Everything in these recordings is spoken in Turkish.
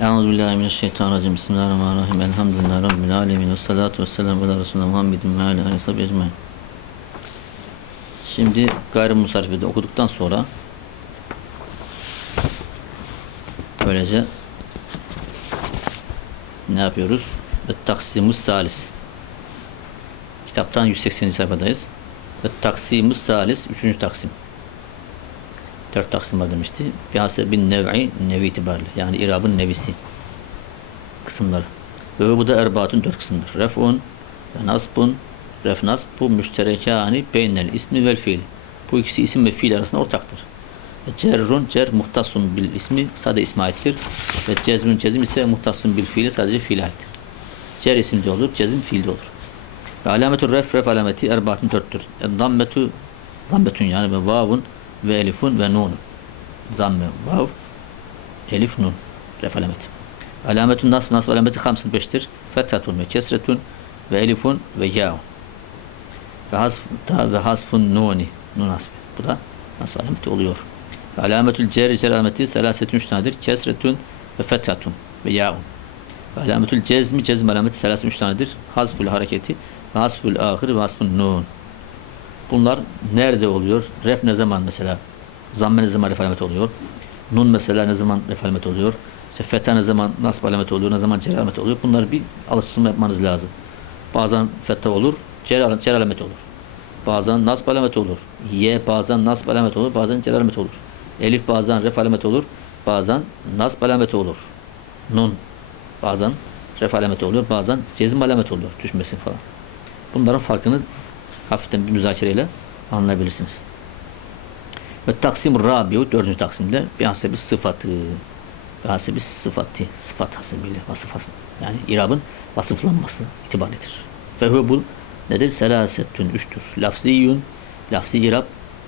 Euzu billahi mineşşeytanirracim. Bismillahirrahmanirrahim. Elhamdülillahi rabbil alamin. Ves salatu vesselamu ala resulina Muhammedin ve ala ve sahbihi ecmaîn. Şimdi gayrimusarrifede okuduktan sonra böylece ne yapıyoruz? Ve taksimus salis. Kitaptan 180. sayfadayız. Ve taksimus salis 3. taksim. Dört taksim var demişti. Fihasebin nev'i nevi itibariyle. Yani irabın nevisi. Kısımları. Ve bu da erbaatın dört kısımdır. Ref'un ve nasbun ref nasb bu müşterekani beynel ismi vel fiil. Bu ikisi isim ve fiil arasında ortaktır. Ve cerrun cer muhtasun bil ismi sadece isme aittir. Ve cezmün cezim ise muhtasun bil fiili sadece fiil aittir. Cer isimde olur, cezim fiilde olur. Ve alametu ref ref alameti erbaatın dörttür. E, dammetu dammetun yani ve vavun ve elifun ve nun. Zamme, vav, elif, nun. Ref alameti. Alametun nasb, nasb alameti hamsın beştir. Fethatun ve kesretun ve elifun ve ya'un. Ve hasf, ta ve hasfun nuni. Nun hasbi. Bu da nasb alameti oluyor. Ve alametül cer, cer alameti selasetun üç tanedir. Kesretun ve fethatun ve ya'un. Ve alametül cezmi, cezm alameti selasetun üç tanedir. Hasful hareketi ve hasful ahir ve hasfun nun. Bunlar nerede oluyor? Ref ne zaman mesela? Zamme ne zaman ref alamet oluyor? Nun mesela ne zaman ref alamet oluyor? İşte fetha ne zaman nasb alamet oluyor? Ne zaman cer alamet oluyor? Bunları bir alıştırma yapmanız lazım. Bazen fetha olur, cer, cer alamet olur. Bazen nasb alamet olur. Ye bazen nasb alamet olur, bazen cer alamet olur. Elif bazen ref alamet olur, bazen nasb alamet olur. Nun bazen ref alamet oluyor, bazen cezim alamet oluyor. Düşmesin falan. Bunların farkını hafiften bir müzakereyle anlayabilirsiniz. Ve taksim rabiu dördüncü taksimde bir hasebi sıfatı bir hasebi sıfatı sıfat hasebiyle vasıf yani irabın vasıflanması itibaridir. Fehü bu nedir? Selasettün üçtür. Lafziyun lafzi irab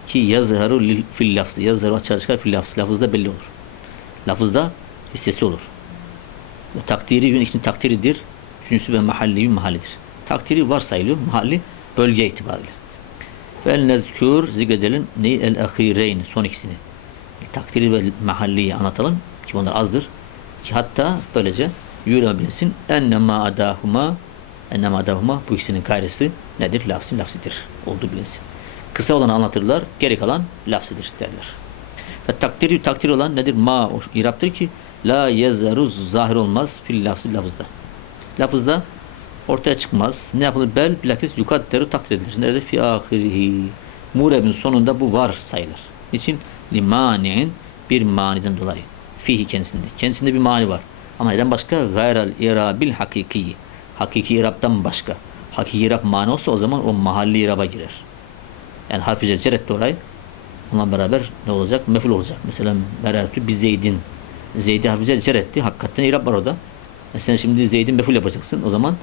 ki yazharu fil lafzı yazharu açığa çıkar fil lafzı lafızda belli olur. Lafızda hissesi olur. Takdiri yün ikinci takdiridir. Üçüncüsü ve mahalli yün mahallidir. Takdiri varsayılıyor. Mahalli bölge itibariyle. Fel nezkür zikredelim neyi el ahireyn son ikisini. Takdiri ve mahalliyi anlatalım ki onlar azdır. Ki hatta böylece yürüyebilsin. Ennema adahuma ennema adahuma bu ikisinin gayrısı nedir? Lafzin lafzidir. Olduğu bilinsin. Kısa olanı anlatırlar. Geri kalan lafzidir derler. Ve takdiri takdir olan nedir? Ma iraptır ki la yezaru zahir olmaz fil lafzı lafızda. Lafızda ortaya çıkmaz. Ne yapılır? Bel bilakis yukadderu takdir edilir. Nerede? Fi ahirihi. Murebin sonunda bu var sayılır. Niçin? Limani'in bir maniden dolayı. Fihi kendisinde. Kendisinde bir mani var. Ama neden başka? Gayral irabil hakiki. Hakiki iraptan başka. Hakiki irap mani olsa o zaman o mahalli iraba girer. Yani harfi cer etti orayı. Onunla beraber ne olacak? Meful olacak. Mesela merertü bi zeydin. Zeydi harfi cer etti. Hakikaten irap var orada. E sen şimdi zeydin meful yapacaksın. O zaman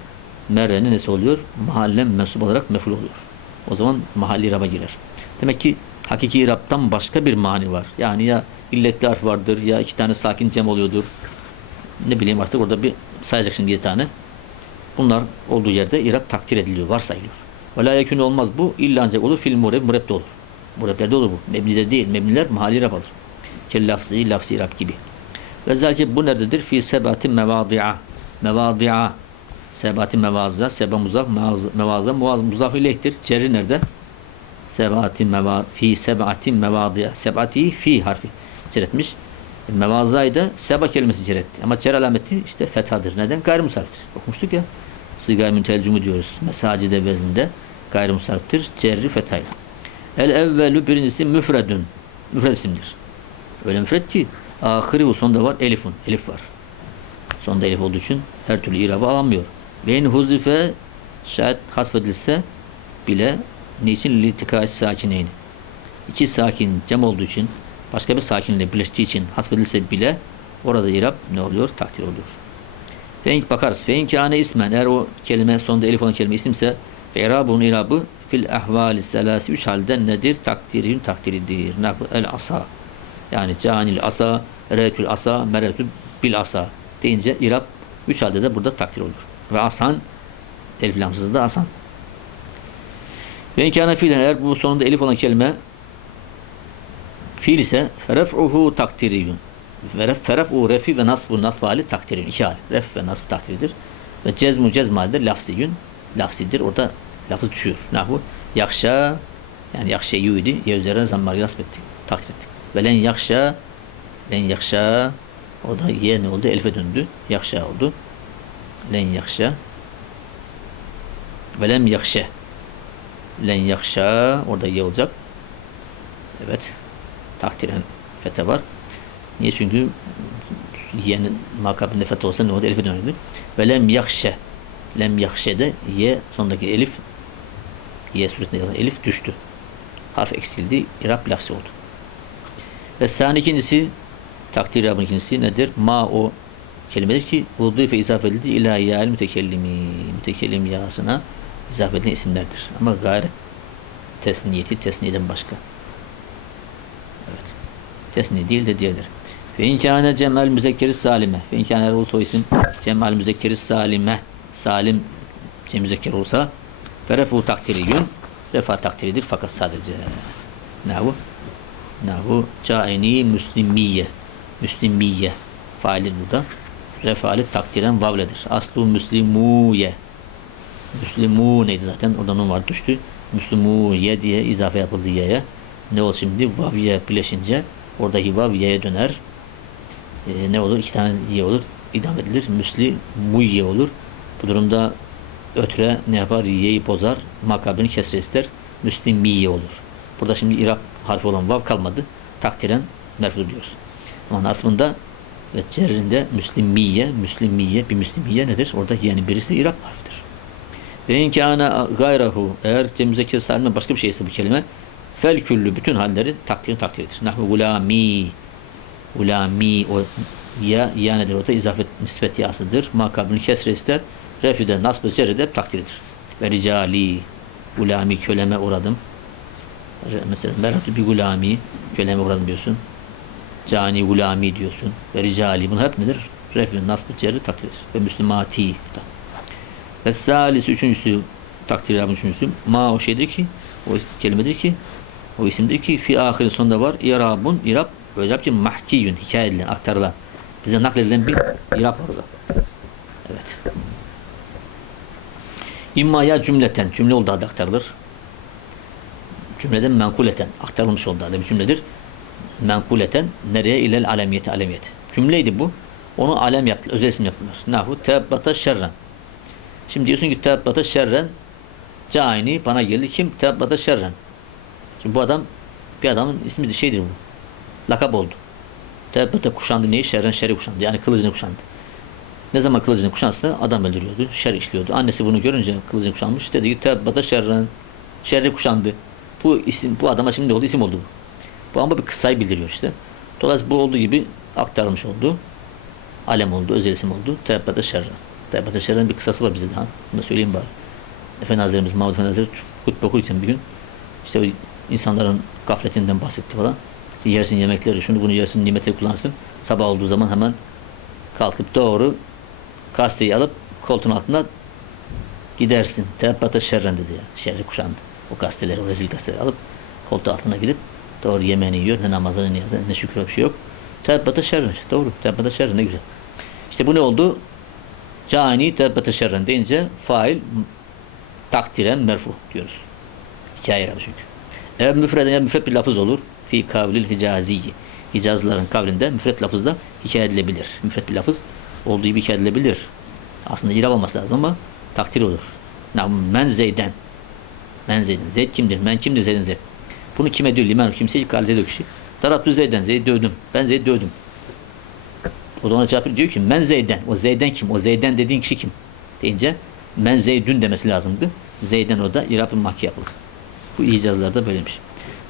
merrenin nesi oluyor? Mahallen mensup olarak meful oluyor. O zaman mahalli iraba girer. Demek ki hakiki iraptan başka bir mani var. Yani ya illetli harf vardır ya iki tane sakin cem oluyordur. Ne bileyim artık orada bir sayacak şimdi bir tane. Bunlar olduğu yerde irap takdir ediliyor, varsayılıyor. Ve la olmaz bu. illa ancak olur fil mureb, murepte olur. Mureplerde olur bu. Mebnide değil. Mebniler mahalli irap alır. Kel lafzi irap gibi. Ve zelce bu nerededir? Fi sebati mevadi'a. Mevadi'a Sebati mevazza, seba muzaf, mevazza, muzaf ileyhtir. Cerri nerede? Sebati meva, fi sebati mevadiya. Sebati fi harfi ceretmiş. Mevazzayı da seba kelimesi ceretti. Ama cer alameti işte fethadır. Neden? Gayrimusariftir. Okumuştuk ya. Sigay müntelcümü diyoruz. Mesacide vezinde gayrimusariftir. Cerri fethayla. El evvelu birincisi müfredün. Müfred isimdir. Öyle müfred ki ahiri bu sonunda var elifun. Elif var. Sonunda elif olduğu için her türlü irabı alamıyor. Ve in huzife şayet hasfedilse bile niçin litikâs sakineyni? İki sakin cem olduğu için başka bir sakinle birleştiği için hasfedilse bile orada irab ne oluyor? Takdir oluyor. Ve bakarız. Ve in kâne ismen eğer o kelime sonunda elif olan kelime isimse ve irabun irabı fil ahvali selasi üç halde nedir? Takdiriyün takdiridir. Yapı? El asa. Yani canil asa, retül asa, meretül bil asa deyince irab üç halde de burada takdir olur. Ve asan elif lamsız da asan. Ve inkâne fiilen eğer bu sonunda elif olan kelime fiil ise ref'uhu takdiriyun. feref u refi ve nasbu nasb hali takdirin. iki hal. Ref ve nasb takdiridir. Ve cezmu cezm halidir. Lafziyün. Lafzidir. Orada lafız düşüyor. Nahu yakşa yani yakşa yuydu. Ya üzerine zammarı nasb ettik. Takdir ettik. Ve len yakşa len yakşa orada ye ne oldu? Elfe döndü. Yakşa oldu. Len yakşa ve lem yakşe len yakşa orada ye olacak. Evet. Takdiren fete var. Niye? Çünkü ye'nin makabinde fete olsa ne oldu? Elif'e dönürdü. Ve lem yakşe lem yakşe de ye sondaki elif ye suretinde yazan elif düştü. Harf eksildi. İrab lafzı oldu. Ve sani ikincisi takdir irabın ikincisi nedir? Ma o kelimedir ki vudû ve izaf edildi ila yâl mütekellimi mütekellim yağsına izaf edilen isimlerdir. Ama gayret tesniyeti tesniyeden başka. Evet. Tesniye değil de diğerleri. Fe inkâne cem'el müzekkeri salime. Fe inkâne olsa isim cem'el müzekkeri salime. Salim cem müzekker olsa ferefu takdiriyün refa takdiridir fakat sadece nahu nahu caini müslimiye müslimiye faili burada refali takdiren vavledir. Aslu müslimuye Müslümu neydi zaten? Orada nun var düştü. Müslümu ye diye izafe yapıldı ye'ye. Ne oldu şimdi? Vav ye birleşince oradaki vav ye'ye döner. Ee, ne olur? İki tane ye olur. İdam edilir. Müsli muyye olur. Bu durumda ötre ne yapar? Ye'yi bozar. Makabını kesre ister. Müslimiye olur. Burada şimdi irab harfi olan vav kalmadı. Takdiren merfu diyoruz. Ama aslında ve cerrinde müslimiye, müslimiye, bir müslimiye nedir? Orada yani birisi irab harfidir. Ve in kana gayrahu eğer cem müzekker salime başka bir şeyse bu kelime fel küllü bütün halleri takdirin takdiridir. Nahvu gulami gulami o ya ya nedir orada izafet nispet yasıdır. Makabını kesre ister. Refide nasbı cerrede takdiridir. Ve ricali gulami köleme uğradım. Mesela merhatu bir gulami köleme uğradım diyorsun. Cani gulami diyorsun. Ve ricali bunlar hep nedir? Refide nasbı cerrede takdiridir. Ve müslümati. Ve salisi üçüncüsü takdir üçüncüsü ma o şeydir ki o kelimedir ki o isimdir ki fi ahiri sonunda var irabun irab böyle ki mahkiyün hikaye edilen aktarılan bize nakledilen bir irab orada. Evet. İmma ya cümleten cümle halde aktarılır. Cümleden menkuleten aktarılmış halde bir cümledir. Menkuleten nereye ilel alemiyeti alemiyet. Cümleydi bu. Onu alem yaptılar. Özel isim yaptılar. Nahu tebbata şerren. Şimdi diyorsun ki tebbata şerren caini bana geldi. Kim? Tebbata şerren. Şimdi bu adam bir adamın ismi de şeydir bu. Lakap oldu. Tebbata kuşandı neyi? Şerren şerri kuşandı. Yani kılıcını kuşandı. Ne zaman kılıcını kuşansa adam öldürüyordu. Şer işliyordu. Annesi bunu görünce kılıcını kuşanmış. Dedi ki tebbata şerren. Şerri kuşandı. Bu isim bu adama şimdi oldu isim oldu bu. Bu ama bir kısayı bildiriyor işte. Dolayısıyla bu olduğu gibi aktarılmış oldu. Alem oldu, özel isim oldu. Tebbata şerren. Tebbata şerren bir kısası var bizde. Ha? Bunu da söyleyeyim bari. Efendi Hazretlerimiz, Mahmud Efendi Hazretleri hutbe okurken bir gün işte insanların gafletinden bahsetti falan. İşte yersin yemekleri, şunu bunu yersin, nimetleri kullansın. Sabah olduğu zaman hemen kalkıp doğru kasteyi alıp koltuğun altına gidersin. Tebbata şerren dedi ya. Şerri kuşandı. O gazeteleri, o rezil gazeteleri alıp koltuğu altına gidip doğru yemeğini yiyor. Ne namazını ne niyazı, ne şükür bir şey yok. Tebbata şerren işte doğru. Tebbata şerren ne güzel. İşte bu ne oldu? Cani tebbete şerren deyince fail takdiren merfu diyoruz. Hikaye yarar çünkü. Eğer müfreden ya müfret bir lafız olur. Fi kavlil hicaziyi. Hicazlıların kavlinde müfret lafızda hikaye edilebilir. Müfret bir lafız olduğu gibi hikaye edilebilir. Aslında irab olması lazım ama takdir olur. Men zeyden. Men zeyden. Zeyd kimdir? Men kimdir Zeyd'in Zeyd? Bunu kime diyor? Limen kimse ilk halde diyor kişi. Darabtu Zeyd'den. Zeyd dövdüm. Ben Zeyd dövdüm. O da ona cevap diyor ki men Zeyden. O Zeyden kim? O Zeyden dediğin kişi kim? Deyince men Zeydün demesi lazımdı. Zeyden o da irab-ı mahki yapıldı. Bu icazlarda böylemiş.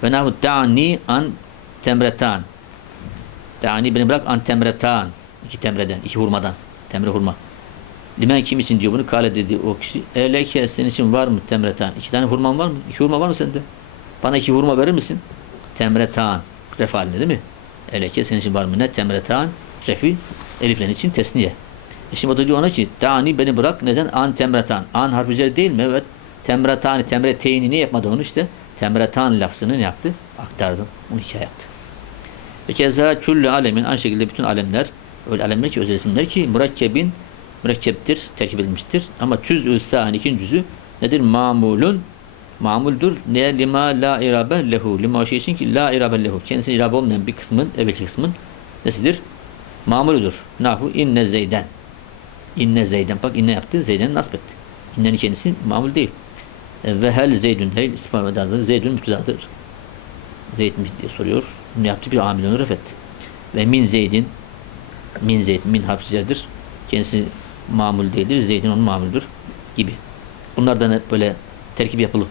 Ve nahu da'ni an temretan. Da'ni beni bırak an temretan. İki temreden, iki hurmadan. Temre hurma. Limen kim için diyor bunu? Kale dedi o kişi. Eyleke senin için var mı temretan? İki tane hurman var mı? İki hurma var mı sende? Bana iki hurma verir misin? Temretan. Ref halinde değil mi? Eyleke senin için var mı? Ne? Temretan. Refi. Eliflen için tesniye. E şimdi o da diyor ona ki Dani beni bırak. Neden? An temretan. An harfi üzeri değil mi? Evet. Temretani, temreteyni ne yapmadı onu işte? Temretan lafzını ne yaptı? Aktardı. Onu hikaye yaptı. Ve keza küllü alemin aynı şekilde bütün alemler öyle alemler ki özel isimler ki mürekkebin mürekkeptir, terkip edilmiştir. Ama tüz'ü ikinci cüzü nedir? Mamulun mamuldur. Ne lima la irabe lehu. Lima şey için ki la irabe lehu. Kendisine irabe olmayan bir kısmın, evvelki kısmın nesidir? Mamuludur. Nahu inne zeyden. İnne zeyden. Bak inne yaptı. Zeyden nasip etti. İnnenin kendisi mamul değil. E, ve hel zeydün değil. İstifam edadır. Zeydün müptedadır. Zeyd mi diye soruyor. Ne yaptı? Bir amil onu refetti. Ve min zeydin min zeyd min harfçilerdir. Kendisi mamul değildir. Zeydin onun mamuldur gibi. Bunlardan böyle terkip yapılıp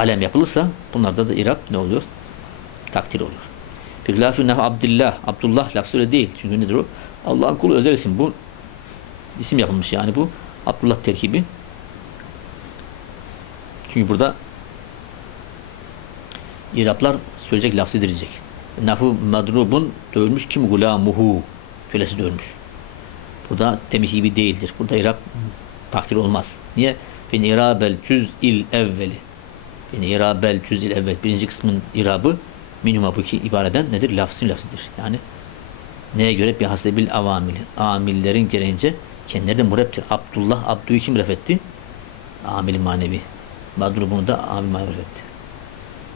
alem yapılırsa bunlarda da irab ne oluyor? Takdir oluyor. Peki lafı nef Abdullah. Abdullah lafzı öyle değil. Çünkü nedir o? Allah'ın kulu özel isim. Bu isim yapılmış yani bu. Abdullah terkibi. Çünkü burada İraplar söyleyecek lafzı diyecek. Nafu madrubun dövülmüş kim gulamuhu kölesi dövülmüş. Burada demek gibi değildir. Burada irab takdir olmaz. Niye? Fin irabel cüz il evveli. Fin irabel cüz il evvel. Birinci kısmın irabı minima bu ki ibareden nedir? Lafzın lafzıdır. Yani neye göre? Bir hasebil avamil. Amillerin gereğince kendileri de mureptir. Abdullah, Abdu'yu kim refetti? Amil manevi. Madrubunu da amil manevi refetti.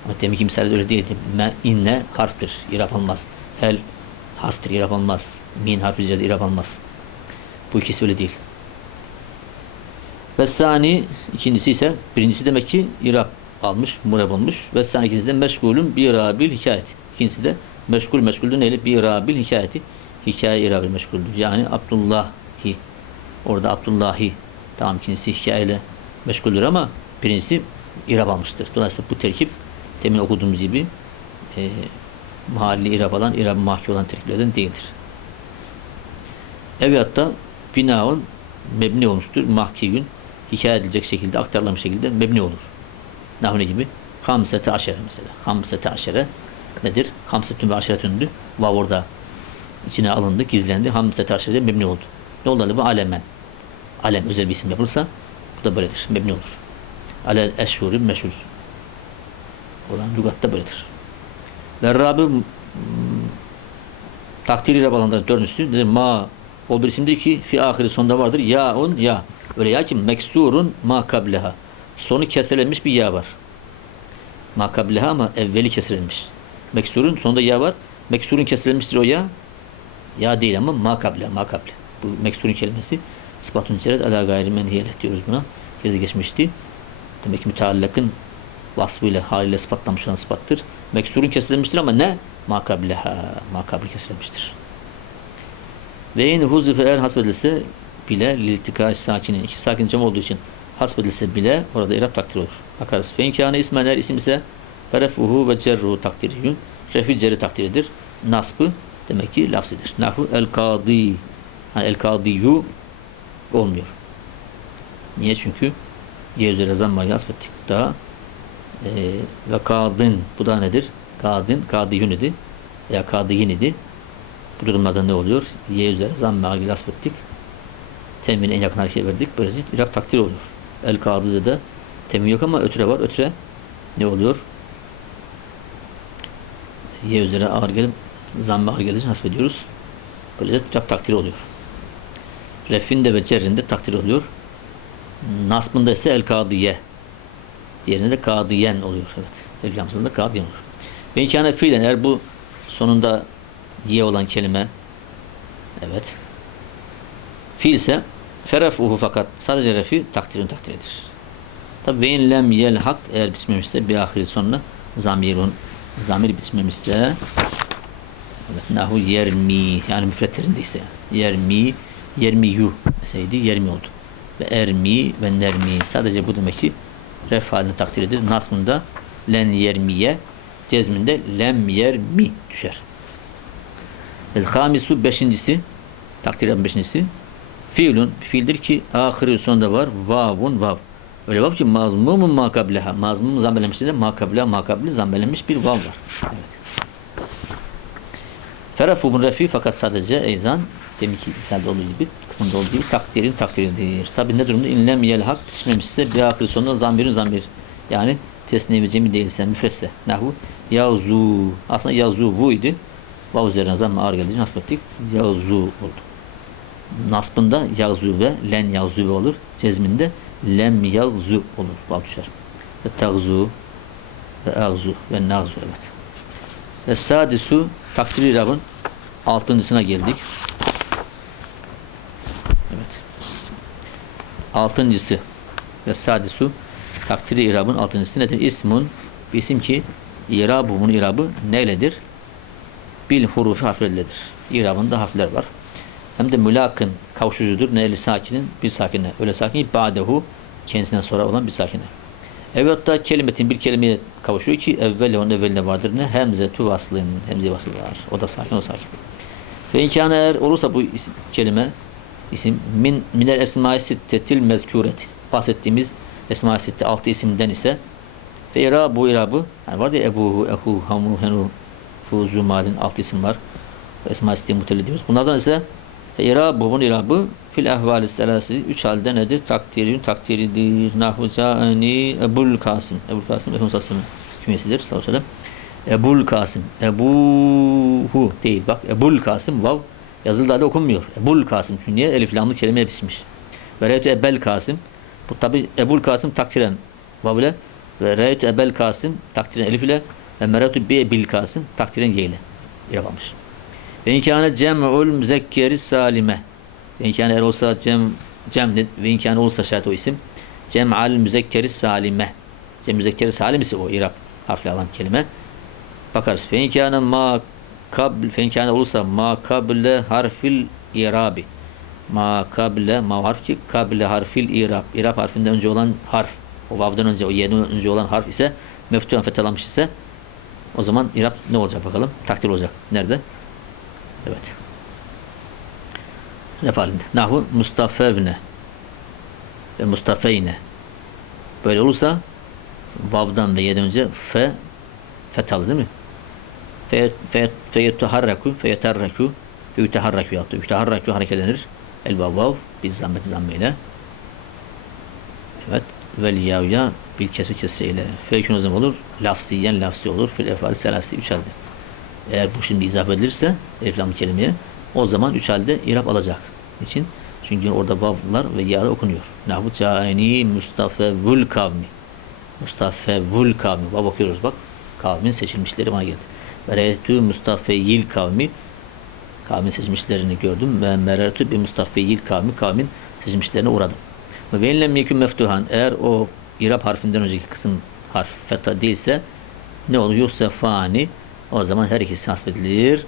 Ama demek ki misal öyle değildi. Me, inne harftir. İrab olmaz. Hel harftir. İrab olmaz. Min harfi ziyade irab olmaz. Bu ikisi öyle değil. Ve sani ikincisi ise birincisi demek ki irab almış, murab olmuş. Ve sani ikincisi de meşgulün bir irabil hikayeti. İkincisi de meşgul meşguldür neyle? Bir irabil hikayeti. Hikaye irabil meşguldür. Yani Abdullahi. Orada Abdullahi. Tamam ikincisi hikayeyle meşguldür ama birincisi irab almıştır. Dolayısıyla bu terkip demin okuduğumuz gibi e, mahalli irab alan, irab mahki olan terkiplerden değildir. Evet da binaun mebni olmuştur. Mahkiyün hikaye edilecek şekilde, aktarılmış şekilde mebni olur. Nahune gibi hamsete aşere mesela. Hamsete aşere nedir? Hamsetün ve aşeretündü. Vav orada içine alındı, gizlendi. Hamsete aşere mebni oldu. Ne oldu? Bu alemen. Alem özel bir isim yapılırsa bu da böyledir. Mebni olur. Alel eşhurü meşhur olan lügatta böyledir. Ve Rabbi m- takdiriyle bağlantıları dördüncüsü nedir? Ma o bir isimdir ki fi ahiri sonunda vardır. Yaun ya. Öyle ya ki meksurun ma kableha. Sonu kesilenmiş bir ya var. Ma kableha ama evveli kesilenmiş. Meksurun sonunda ya var. Meksurun kesilenmiştir o ya. Ya değil ama ma kable, ma kable. Bu meksurun kelimesi sıfatun içeret ala gayri menhiyelet diyoruz buna. Geride geçmişti. Demek ki müteallakın vasfıyla haliyle sıfatlanmış olan sıfattır. Meksurun kesilenmiştir ama ne? Makableha. Makabli kesilenmiştir. Ve in huzife eğer hasbedilse bile liltika sakinin. iki sakin cam olduğu için hasbedilse bile orada irab takdir olur. Bakarız. Ve inkâne ismen eğer isim ise ferefuhu ve cerruhu takdiriyün. Refi cerri takdiridir. Nasbı demek ki lafzidir. Nahu el kadi. Hani el kadiyu olmuyor. Niye? Çünkü ye üzere zammayı hasbettik. Daha e, ve kadın bu da nedir? Kadın, kadiyun idi. Ya kadiyin idi. Bu durumlarda ne oluyor? Y üzere zamm-ı agil asbettik. Temine en yakın hareket verdik. Böylece irab takdir oluyor. El kadıda da temin yok ama ötüre var. Ötüre ne oluyor? Y üzere ağır gelip zamm-ı ağır gelince hasbediyoruz. Böylece irab takdir oluyor. Refinde ve cerrinde takdir oluyor. Nasbında ise el kadiye. Diğerinde de kadiyen oluyor. Evet. El yamsında kadiyen olur. Ve imkâne fiilen eğer bu sonunda ye olan kelime evet fiil ise ferefuhu fakat sadece refi takdirin takdiridir. Tabi ve in lem yelhak eğer bitmemişse bir ahiri sonuna zamirun zamir bitmemişse evet, nahu yermi yani müfretlerindeyse yermi yermiyu deseydi yermi oldu. Ve ermi ve nermi sadece bu demek ki ref halinde takdir edilir. Nasmında len yermiye cezminde lem yermi düşer. El hamisu beşincisi takdir eden beşincisi fiilun fiildir ki ahiri sonunda var vavun vav. Öyle vav ki mazmumun makableha. Mazmum zambelenmiştir de makableha makabli zambelenmiş bir vav var. Evet. Ferafubun refi fakat sadece eyzan deminki misalde olduğu gibi kısımda olduğu gibi takdirin takdiridir. Tabi ne durumda? İnlem yelhak pişmemişse bir ahiri sonunda zamirin zamir. Yani tesniye cemi değilse müfesse. Nahu yazu. Aslında yazu vu idi. Vav üzerine zamm ağır geldiği için nasip ettik. Yazu oldu. Nasbında yazu ve len yazu ve olur. Cezminde lem yazu olur. Vav düşer. Ve tagzu ve ağzu ve nagzu evet. Ve sadisu takdir irabın altıncısına geldik. Evet. Altıncısı ve sadisu takdiri irabın altıncısı nedir? İsmun bir isim ki irabı bunun irabı neyledir? Bil hurufi harflerledir. İrabında harfler var. Hem de mülakın kavuşucudur. Neyli sakinin bir sakine. Öyle sakin ki ba'dehu kendisinden sonra olan bir sakine. Evet da kelimetin bir kelimeye kavuşuyor ki evvel onun evveline vardır ne? Hemzetü vaslın. Hemze vasıl var. O da sakin o sakin. Ve imkanı eğer olursa bu isim, kelime isim min minel esma-i sittetil mezkuret bahsettiğimiz esma-i sitte altı isimden ise ve ira bu irabı yani var ya ebuhu, ehu, hamu, henu, fuzu, malin altı isim var. Esma-i sitte diyoruz. Bunlardan ise ve ira bu bunun irabı fil ehvali selası üç halde nedir? Takdirün takdiridir. Nahu ca'ani ebul kasım. Ebul kasım Efendimiz Aleyhisselam'ın künyesidir. Sallallahu aleyhi ve sellem. Ebul Kasım. Ebuhu değil bak. Ebul Kasım vav yazılı halde okunmuyor. Ebul Kasım. Çünkü niye? Elif lamlı kelime yapışmış. Ve reytü ebel Kasım. Bu tabi Ebul Kasım takdiren vav ile ve reytü ebel Kasım takdiren elif ile ve meretü bi bil Kasım takdiren ye ile yapılmış. Ve inkâne cem'ul müzekkeri salime. Ve inkâne eğer olsa cem cem ve inkâne olsa şayet o isim cem'al müzekkeri salime. Cem müzekkeri salim ise o irab harfli alan kelime. Bakarız. Fe inkâne ma kabl fe inkâne olursa ma kable harfil irabi. Ma kable ma harf ki kable harfil irab. İrab harfinden önce olan harf. O vav'dan önce o y'den önce olan harf ise meftuhen fethalanmış ise o zaman irab ne olacak bakalım? Takdir olacak. Nerede? Evet. Ref halinde. Nahu mustafevne ve mustafeyne. Böyle olursa vav'dan ve y'den önce fe fethalı değil mi? Fe fe fe yeteharraku fe yeterraku fe yeteharraku yaptı. Yeteharraku hareketlenir. El vav bir zahmet zammeyle. Evet. Vel yavya bil kesi kesiyle. Fe o zaman olur. Lafziyen lafzi olur. Fil efali selasi üç halde. Eğer bu şimdi izah edilirse elif kelimeye o zaman üç halde irab alacak. Niçin? Çünkü orada vavlar ve ya'da okunuyor. Nahu ca'ani mustafevul kavmi. Mustafevul kavmi. Vav okuyoruz bak. Kavmin seçilmişleri bana geldi. Mereyetü mustafeyil kavmi. Kavmin seçmişlerini gördüm. Ve mereyetü bir mustafeyil kavmi. Kavmin seçmişlerine uğradım. Ve enlem yekün meftuhan. Eğer o irab harfinden önceki kısım harf feta değilse ne olur? Yoksa fani o zaman her ikisi hasbedilir.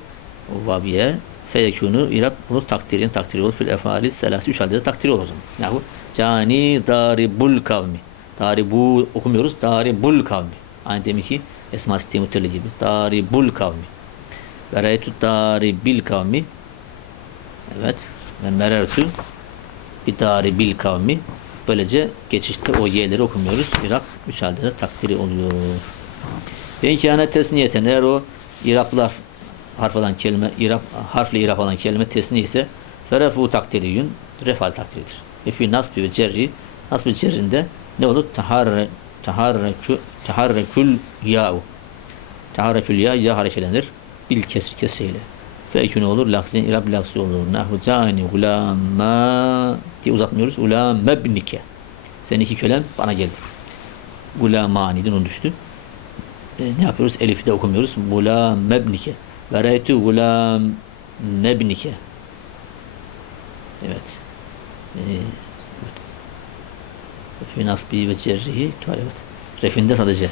Vabiye feyekûnü irab bunu takdirin takdiri olur. Fil efali selası üç halde de takdiri olur o zaman. Yahu cani daribul kavmi. Daribu okumuyoruz. Daribul kavmi. Aynı deminki esma siteye mutelli gibi. Daribul kavmi. Ve reytu daribil kavmi. Evet. Ve merertu bir daribil kavmi. Böylece geçişte o y'leri okumuyoruz. Irab üç halde de takdiri oluyor. İnkâne tesniyeten eğer o iraplar harf alan kelime, irap, harfle irap alan kelime tesniye ise ferefu takdiriyün refal takdiridir. Ve fi nasbi ve cerri nasbi cerrinde ne olur? Taharre, taharrekü, taharrekül ya'u. Taharrekül ya, ya hareketlenir. Bil kesir kesiyle. Fe ekü ne olur? Lafzin irab lafzı olur. Nahu cani ulama diye uzatmıyoruz. Ulam mebnike. Senin iki kölen bana geldi. Ulamani'den onu düştü e, ne yapıyoruz? Elif'i de okumuyoruz. Gulam mebnike. Ve reytü gulam mebnike. Evet. Ee, evet. Fi nasbi ve cerrihi. Evet. Refinde sadece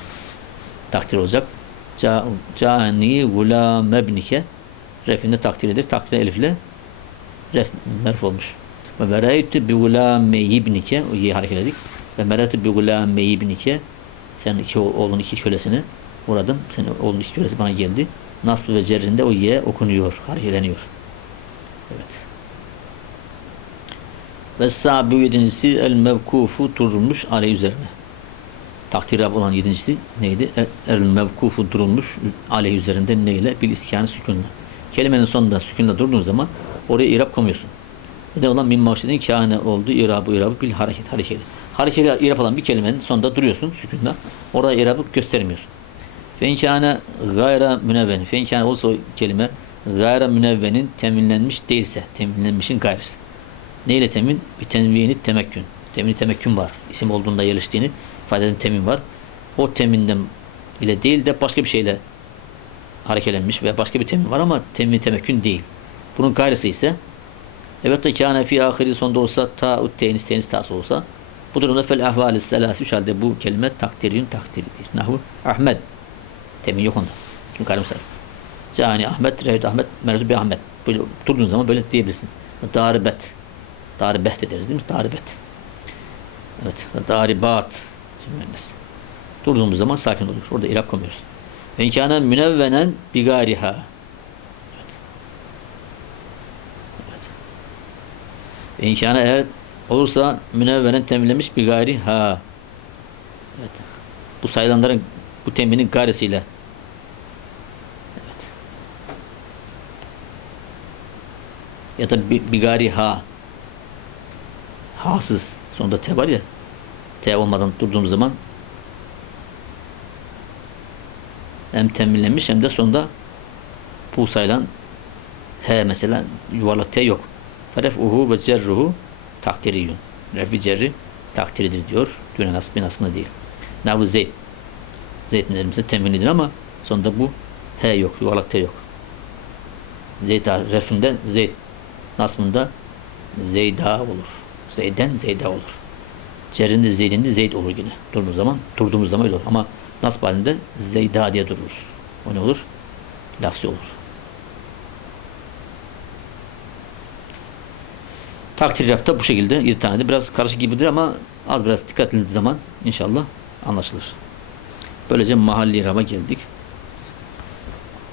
takdir olacak. Ca, cani gulam mebnike. Refinde takdir edilir. Takdir elifle ref merf olmuş. Ve vereytü bi gulam meyibnike. O iyi hareket edik. Ve mereytü bi gulam meyibnike. Senin iki oğlun iki kölesini uğradım. Senin oğlun iki kölesi bana geldi. Nasb ve cerrinde o ye okunuyor, hareketleniyor. Evet. Ve sabi yedincisi el mevkufu durulmuş aley üzerine. Takdir olan yedincisi neydi? El, el mevkufu durulmuş aleyh üzerinde neyle? Bil iskanı sükunla. Kelimenin sonunda sükunla durduğun zaman oraya irab koymuyorsun. Ne olan min mavşedin kâne oldu irabı irabı bil hareket hareketi. harekeli irap alan bir kelimenin sonunda duruyorsun sükunda. Orada irabı göstermiyorsun. Fe inkâne gayra münevven. Fe inkâne olsa o kelime gayra münevvenin teminlenmiş değilse. Teminlenmişin gayrısı. Neyle temin? Bir tenvini temekkün. Temini temekkün var. İsim olduğunda yerleştiğini ifade eden temin var. O teminden ile değil de başka bir şeyle harekelenmiş veya başka bir temin var ama temin temekkün değil. Bunun gayrısı ise evet de kâne fi ahiri sonunda olsa ta ut tenis tenis tası olsa bu durumda fel ahvali selasi üç halde bu kelime takdiriyün takdiridir. Nahu Ahmet temin yok onda. Çünkü karamsar. Cani Ahmet, Rehd Ahmet, Merhud bir Ahmet. Böyle durduğun zaman böyle diyebilirsin. Daribet. Daribet de deriz değil mi? Daribet. Evet. Daribat. Durduğumuz zaman sakin oluyor. Orada irab koymuyoruz. Ve inkâne münevvenen. Evet. Ve inkâne eğer olursa münevvenen teminlemiş bir gayri ha. Evet. Bu sayılanların bu teminin gayrisiyle evet. Ya da gayri ha hasız sonunda te var ya te olmadan durduğumuz zaman hem teminlenmiş hem de sonunda bu sayılan he mesela yuvarlak t yok. Feref'uhu ve cerruhu takdiriyun. Refi cerri takdiridir diyor. Düne nasbı nasbına değil. Navu zeyt. Zeytinlerimize teminlidir ama sonunda bu he yok. Yuvarlak t yok. Zeyt refinde zeyt nasbında zeyda olur. Zeyden zeyda olur. Cerrinde zeydinde zeyd olur yine. Durduğumuz zaman, durduğumuz zaman öyle olur. Ama nasb halinde zeyda diye dururuz. O ne olur? Lafzi olur. Takdir yapta bu şekilde 7 tane de biraz karışık gibidir ama az biraz dikkat edildiği zaman inşallah anlaşılır. Böylece mahalli irama geldik.